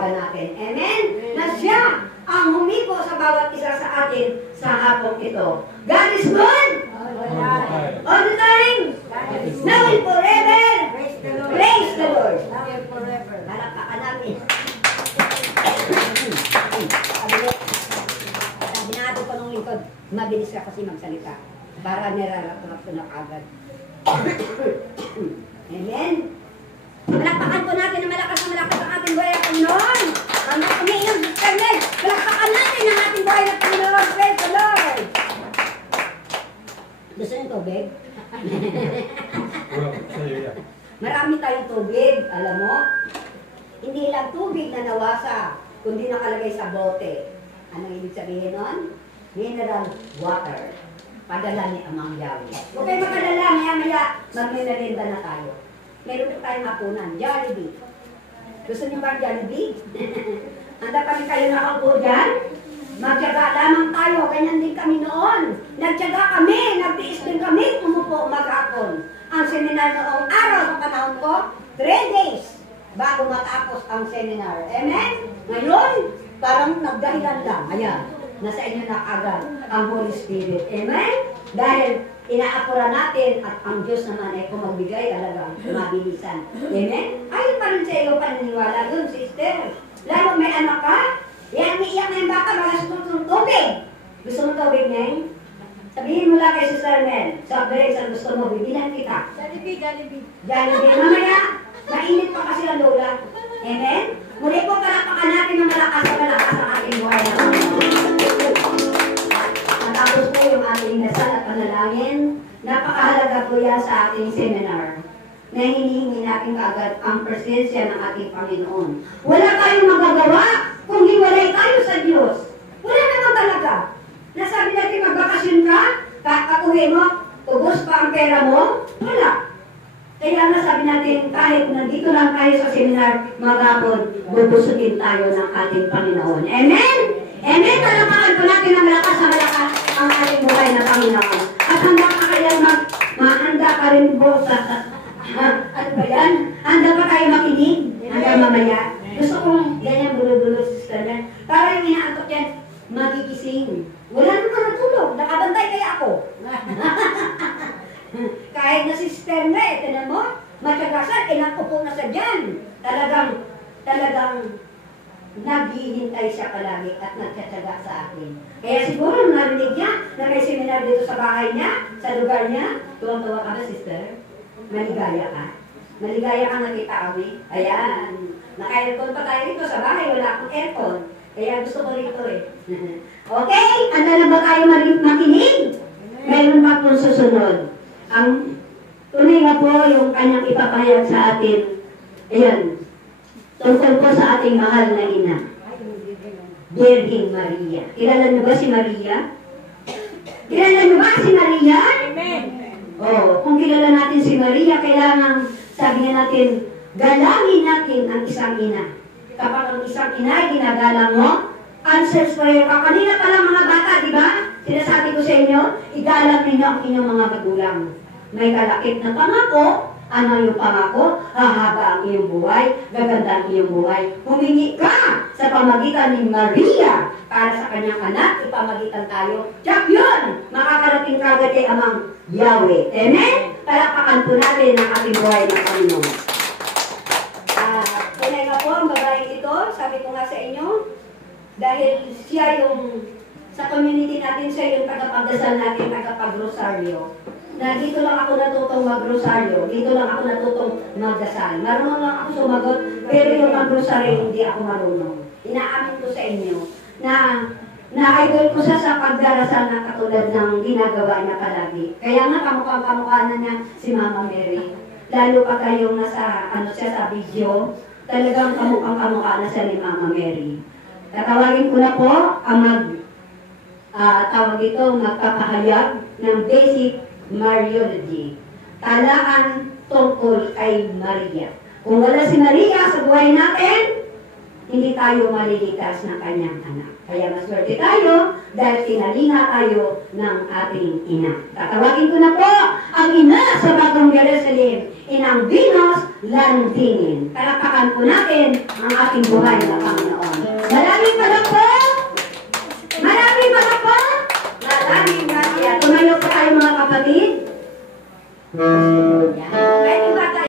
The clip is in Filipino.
natin. Amen? Na siya ang humiko sa bawat isa sa atin sa hapong ito. God is good! All the time! Now and forever! Praise the Lord! Now and forever. Palakpakan natin. Binado ko nung lingkod, mabilis ka kasi magsalita. Para nirarap ko na agad. Amen? Palakpakan po natin na malakas ang ating buhay na Panginoon. Ang umiinom sa Panginoon. Palakpakan natin ang ating buhay na Panginoon. Praise the Lord! Gusto niyo tubig? Marami tayong tubig, alam mo? Hindi lang tubig na nawasa, kundi nakalagay sa bote. Anong ibig sabihin nun? Mineral water. Padala ni Amang Yahweh. Huwag kayo makadala, maya-maya, mag-minerinda na tayo. Meron po tayong hapunan, Jollibee. Gusto niyo ba ang Jollibee? Handa kami kayo nakaupo dyan? Magtiyaga lamang tayo, ganyan din kami noon. Nagtiyaga kami, nagtiis din kami, umupo maghapon. Ang seminar noong araw sa panahon ko, 3 days bago matapos ang seminar. Amen? Ngayon, parang nagdahilan lang. Ayan, nasa inyo na agad ang Holy Spirit. Amen? Dahil inaapura natin at ang Diyos naman ay kung magbigay talagang mabilisan. Amen? Ayun pa rin sa iyo paniniwala dun, sister. Lalo may anak ka, yan, iiyak na yung bata, bagas ng tubig. Gusto mo tubig, Neng? Sabihin mo lang kay Sister Mel, sa Grace, ang gusto mo, bibilan kita. Jollibee, Jollibee. Jollibee. Mamaya, mainit pa kasi ang lola. Amen? Muli po palakpakan natin ng malakas ang ating buhay na matapos po yung ating dasal at panalangin. Napakahalaga po yan sa ating seminar na hinihingi natin kaagad ang presensya ng ating Panginoon. Wala tayong magagawa kung hiwalay tayo sa Diyos. Wala naman talaga. Nasabi natin magbakasyon ka, kakauwi mo, ubos pa ang pera mo, wala. Kaya nga sabi natin, kahit nandito lang tayo sa seminar, maghapon, bubusugin tayo ng ating Panginoon. Amen? Amen? Palamakan po natin ang malakas ang ating buhay na Panginoon. At handa ka kaya mahanda ka rin po sa ano ba yan? Handa pa tayo makinig? Handa mamaya? Gusto kong ganyan bulo-bulo, sister na. Para yung inaantok yan, magigising. Wala naman natulog. Nakabantay kaya ako. Kahit na sister na tinan mo, matyagasat, inakupo na sa dyan. Talagang naghihintay siya palagi at nagtsatsaga sa akin. Kaya siguro narinig niya na may seminar dito sa bahay niya, sa lugar niya. Tuwang-tuwa ka ba, sister? Maligaya ka? Maligaya ka nakita kami? Ayan. Naka-aircon pa tayo rito sa bahay. Wala akong aircon. Kaya gusto ko rito eh. Okay? Handa na ba tayo makinig? Meron pa pong susunod. Ang tunay nga po yung kanyang ipapahayag sa atin. Ayan. Tungkol po sa ating mahal na ina. Virgin Maria. Kilala niyo ba si Maria? Kilala niyo ba si Maria? Amen. Oh, kung kilala natin si Maria, kailangan sabihin natin, galangin natin ang isang ina. Kapag ang isang ina ay ginagalang mo, answers prayer ka. Kanina pa lang mga bata, di ba? Sinasabi ko sa inyo, igalang ninyo ang inyong mga magulang. May kalakip na pangako. Ano yung pangako? Hahaba ang iyong buhay, gaganda ang iyong buhay. Humingi ka sa pamagitan ni Maria para sa kanyang anak, ipamagitan tayo. Tiyak yun! Makakarating kagad kay Amang Yahweh. Amen? Palakpakan po natin ang ating buhay ng Panginoon. Tunay nga po ang babaeng ito, sabi ko nga sa inyo, dahil siya yung, sa community natin, siya yung tagapagdasal natin, tagapag-rosaryo. Na dito lang ako natutong mag-rosaryo, dito lang ako natutong magdasal. Marunong lang ako sumagot, pero yung mag-rosaryo, hindi ako marunong. Inaamin ko sa inyo na idol ko siya sa pagdarasal na katulad ng ginagawa niya palagi. Kaya nga kamukha na niya si Mama Mary. Lalo pa kayong nasa, siya sa video, talagang kamukha na siya ni Mama Mary. Tatawagin ko na po ang magpapahayag ng basic Mariology. Talaan tungkol kay Maria. Kung wala si Maria sa buhay natin, hindi tayo maliligtas ng kanyang anak. Kaya maswerte tayo dahil tinalinga tayo ng ating ina. Tatawagin ko na po ang ina sa Bagong Jerusalem, Inang Venus landinin. Palakpakan po natin ang ating buhay na Panginoon. Maraming palakpak! Maraming palakpak! Maraming gracia. Tumayo pa tayo mga kapatid. Yan.